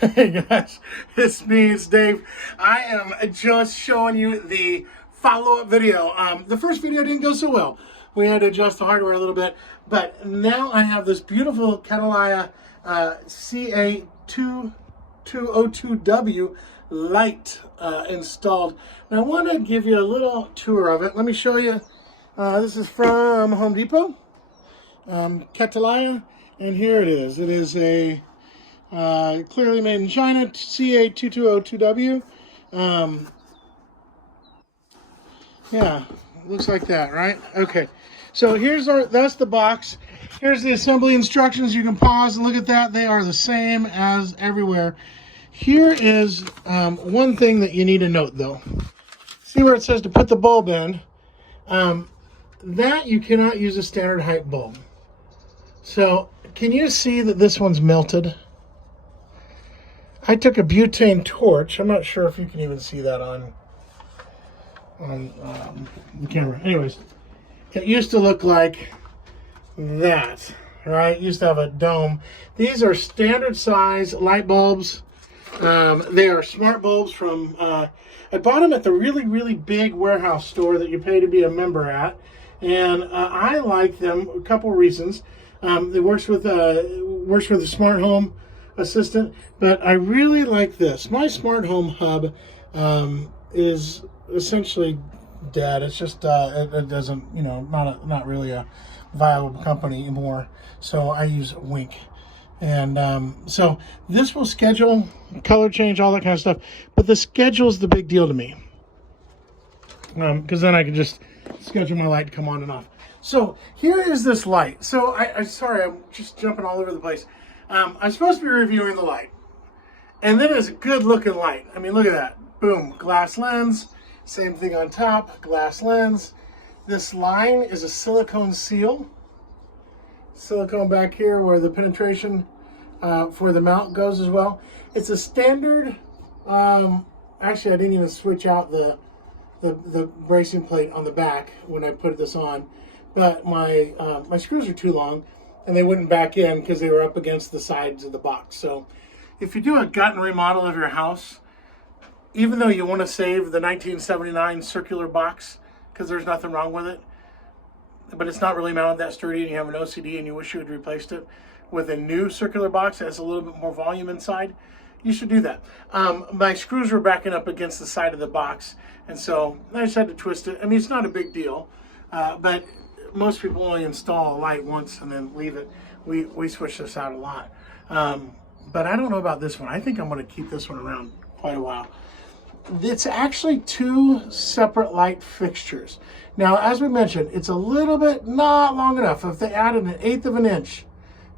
Hey guys, it's me, it's Dave. I am just showing you the follow-up video. The first video didn't go so well. We had to adjust the hardware a little bit, but now I have this beautiful Cattleya CA2202W light installed. And I want to give you a little tour of it. Let me show you. This is from Home Depot, Cattleya, and here it is. It is a clearly made in China, CA2202W. Yeah, looks like that, right? Okay, so that's the box. Here's the assembly instructions. You can pause and look at that. They are the same as everywhere. Here is one thing that you need to note, though. See where it says to put the bulb in? That you cannot use a standard height bulb. So, can you see that this one's melted? I took a butane torch. I'm not sure if you can even see that on the camera. Anyways, it used to look like that, right? It used to have a dome. These are standard size light bulbs. They are smart bulbs from, I bought them at the really big warehouse store that you pay to be a member at. And I like them a couple reasons. It works with the smart home assistant, but I really like this. My smart home hub is essentially dead. It's just it doesn't, you know, not really a viable company anymore. So I use Wink, and so this will schedule, color change, all that kind of stuff. But the schedule is the big deal to me, because then I can just schedule my light to come on and off. So here is this light. So sorry, I'm just jumping all over the place. I'm supposed to be reviewing the light, and then it's a good looking light. I mean, look at that. Boom, glass lens, same thing on top, glass lens. This line is a silicone seal. Silicone back here where the penetration for the mount goes as well. It's a standard, actually I didn't even switch out the bracing plate on the back when I put this on, but my screws are too long and they wouldn't back in because they were up against the sides of the box. So if you do a gut and remodel of your house, even though you want to save the 1979 circular box because there's nothing wrong with it, but it's not really mounted that sturdy and you have an OCD and you wish you had replaced it with a new circular box that has a little bit more volume inside, you should do that. My screws were backing up against the side of the box, and so I just had to twist it. I mean, it's not a big deal, but most people only install a light once and then leave it. We switch this out a lot. But I don't know about this one. I think I'm going to keep this one around quite a while. It's actually two separate light fixtures. Now, as we mentioned, it's a little bit not long enough. If they added 1/8 of an inch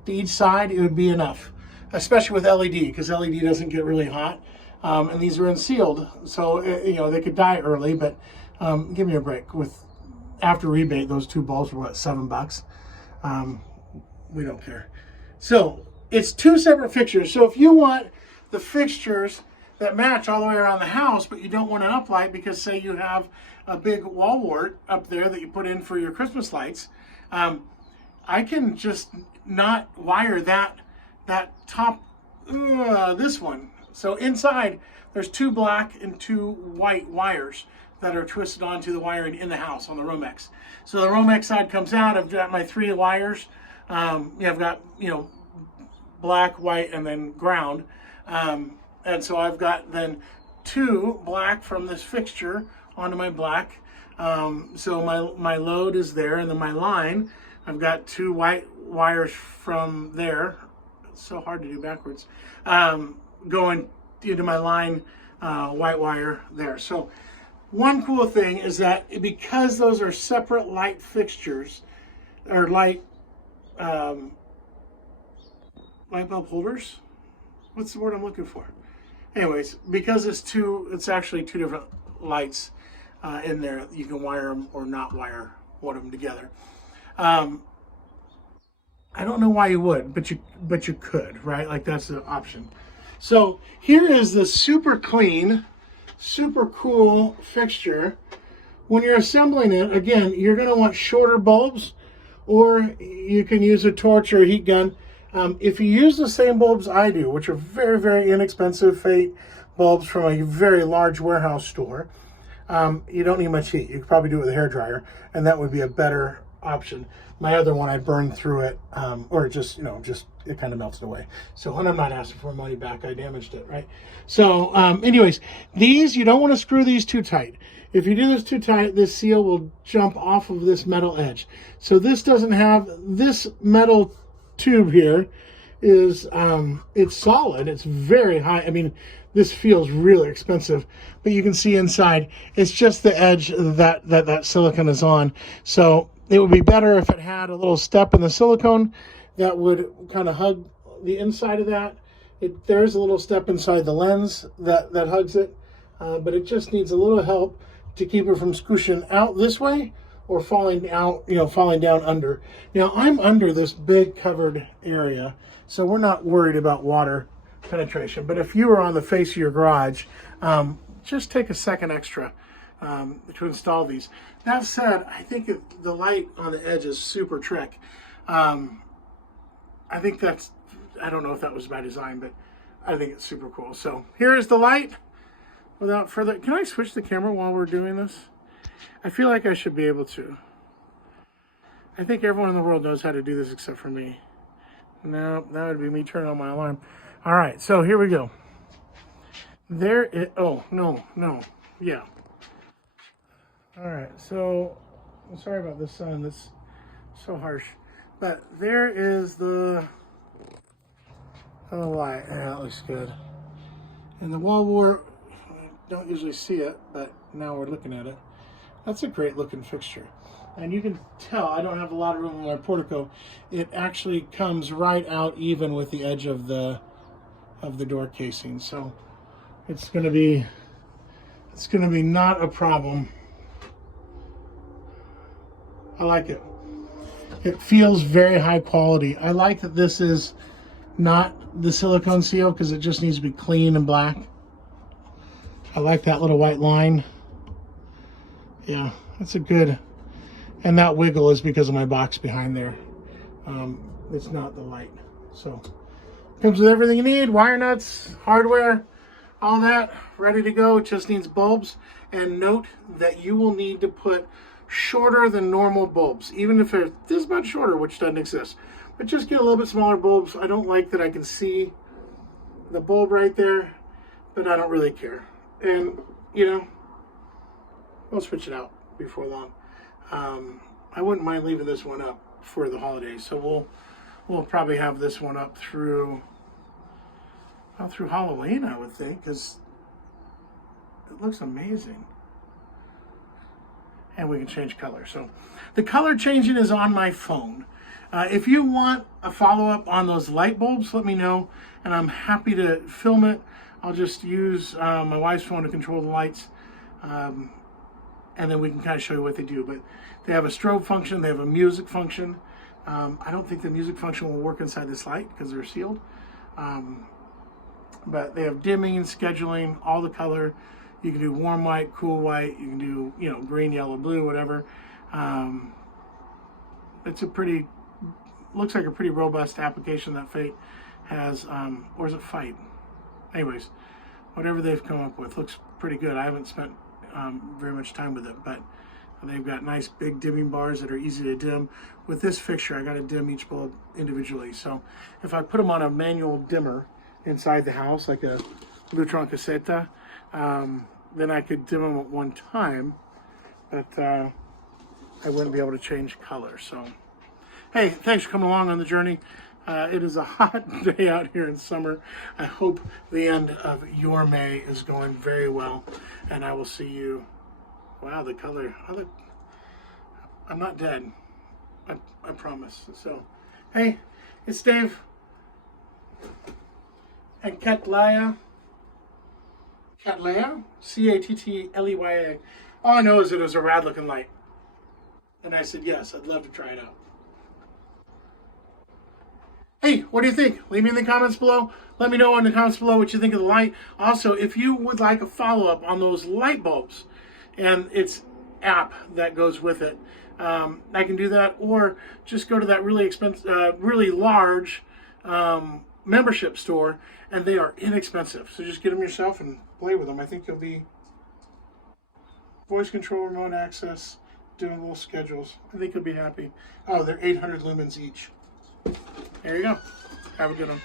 to each side, it would be enough, especially with LED, because LED doesn't get really hot. And these are unsealed, so you know they could die early. But give me a break. With after rebate, those two bulbs were what, $7? We don't care. So it's two separate fixtures. So if you want the fixtures that match all the way around the house, but you don't want an uplight because say you have a big wall wart up there that you put in for your Christmas lights, I can just not wire that top, this one. So inside there's two black and two white wires that are twisted onto the wiring in the house on the Romex. So the Romex side comes out. I've got my 3 wires. I've got, you know, black, white, and then ground. And so I've got then 2 black from this fixture onto my black. So my load is there, and then my line, I've got 2 white wires from there. It's so hard to do backwards. Going into my line, white wire there. So one cool thing is that because those are separate light fixtures, or light bulb holders, what's the word I'm looking for? Anyways, because it's actually 2 different lights in there. You can wire them or not wire one of them together. I don't know why you would, but you could, right? Like that's the option. So here is the super clean, super cool fixture. When you're assembling it, again, you're going to want shorter bulbs, or you can use a torch or a heat gun If you use the same bulbs I do, which are very, very inexpensive fake bulbs from a very large warehouse store, you don't need much heat. You could probably do it with a hairdryer, and that would be a better option. My other one, I burned through it, or just, it kind of melted away. So when I'm not asking for money back, I damaged it, right? So anyways, these, you don't want to screw these too tight. If you do this too tight, this seal will jump off of this metal edge. So this doesn't have, this metal tube here is, it's solid. It's very high. I mean, this feels really expensive, but you can see inside, it's just the edge that silicone is on. So it would be better if it had a little step in the silicone that would kind of hug the inside of that. There's a little step inside the lens that hugs it, but it just needs a little help to keep it from squishing out this way or falling out, falling down under. Now I'm under this big covered area, so we're not worried about water penetration. But if you were on the face of your garage, just take a second extra to install these. That said, I think the light on the edge is super trick. I think I don't know if that was by design, but I think it's super cool. So here is the light. Without further, can I switch the camera while we're doing this? I feel like I should be able to. I think everyone in the world knows how to do this except for me. No, that would be me turning on my alarm. All right, so here we go. There is, oh, no, yeah. All right, so I'm sorry about this sun, that's so harsh. But there is the light. Yeah, that looks good. And the wall wart, I don't usually see it, but now we're looking at it. That's a great looking fixture. And you can tell I don't have a lot of room in my portico. It actually comes right out even with the edge of the door casing. So it's gonna be not a problem. I like it. It feels very high quality. I like that this is not the silicone seal because it just needs to be clean and black. I like that little white line. Yeah, that's a good, and that wiggle is because of my box behind there. It's not the light. So comes with everything you need, wire nuts, hardware, all that ready to go. It just needs bulbs. And note that you will need to put shorter than normal bulbs, even if they're this much shorter, which doesn't exist. But just get a little bit smaller bulbs. I don't like that I can see the bulb right there, but I don't really care. And we'll switch it out before long. I wouldn't mind leaving this one up for the holidays, so we'll probably have this one up through Halloween, I would think, because it looks amazing. And we can change color. So the color changing is on my phone. If you want a follow-up on those light bulbs, let me know, and I'm happy to film it. I'll just use my wife's phone to control the lights, and then we can kind of show you what they do. But they have a strobe function, they have a music function. I don't think the music function will work inside this light because they're sealed. But they have dimming, scheduling, all the color. You can do warm white, cool white. You can do, green, yellow, blue, whatever. It's looks like a pretty robust application that Fate has, or is it Fight? Anyways, whatever they've come up with looks pretty good. I haven't spent very much time with it, but they've got nice big dimming bars that are easy to dim. With this fixture, I got to dim each bulb individually. So if I put them on a manual dimmer inside the house, like a Lutron Cassetta, then I could dim them at one time, but I wouldn't be able to change color. So, hey, thanks for coming along on the journey. It is a hot day out here in summer. I hope the end of your May is going very well, and I will see you. Wow, the color. I'm not dead. I promise. So, hey, it's Dave and Cattleya. Cattleya? C-A-T-T-L-E-Y-A. All I know is it was a rad looking light. And I said, yes, I'd love to try it out. Hey, what do you think? Leave me in the comments below. Let me know in the comments below what you think of the light. Also, if you would like a follow-up on those light bulbs and its app that goes with it, I can do that. Or just go to that really expensive, really large membership store, and they are inexpensive. So just get them yourself and play with them. I think you'll be voice control, remote access, doing little schedules. I think you'll be happy. Oh, they're 800 lumens each. There you go. Have a good one.